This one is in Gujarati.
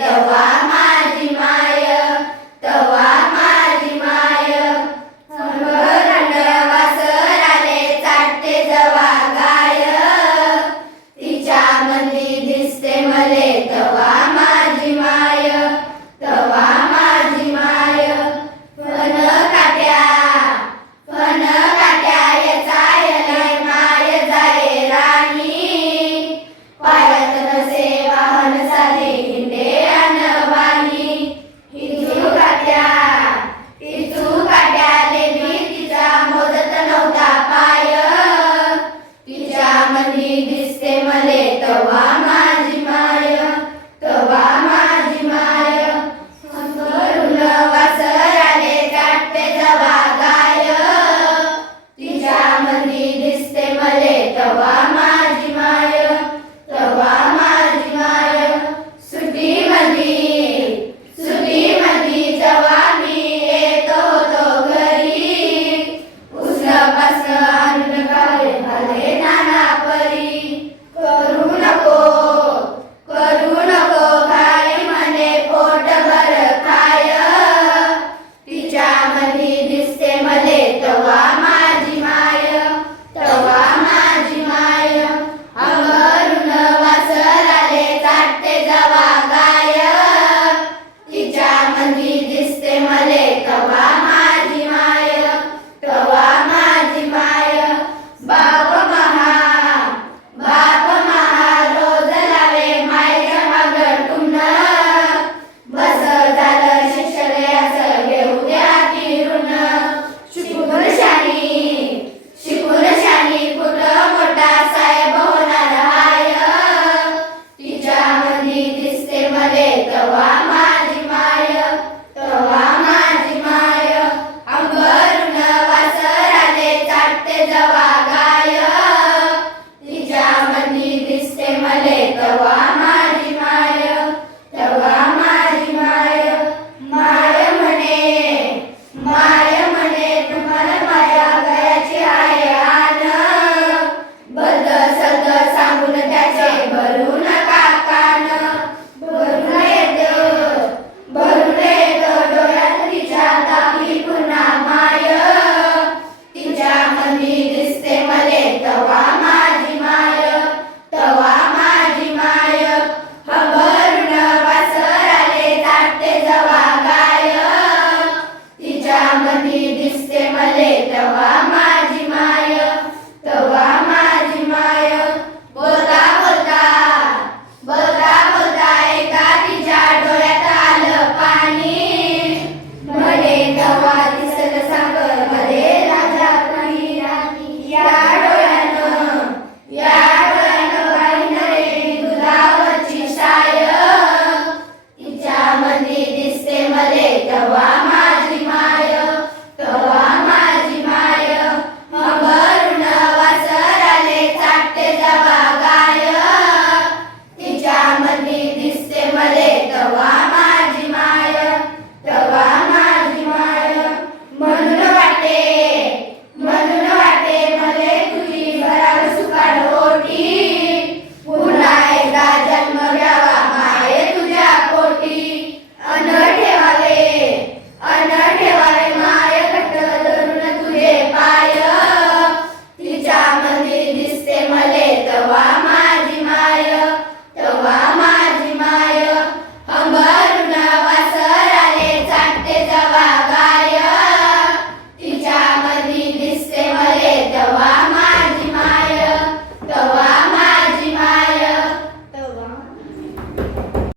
तवा અને તમારા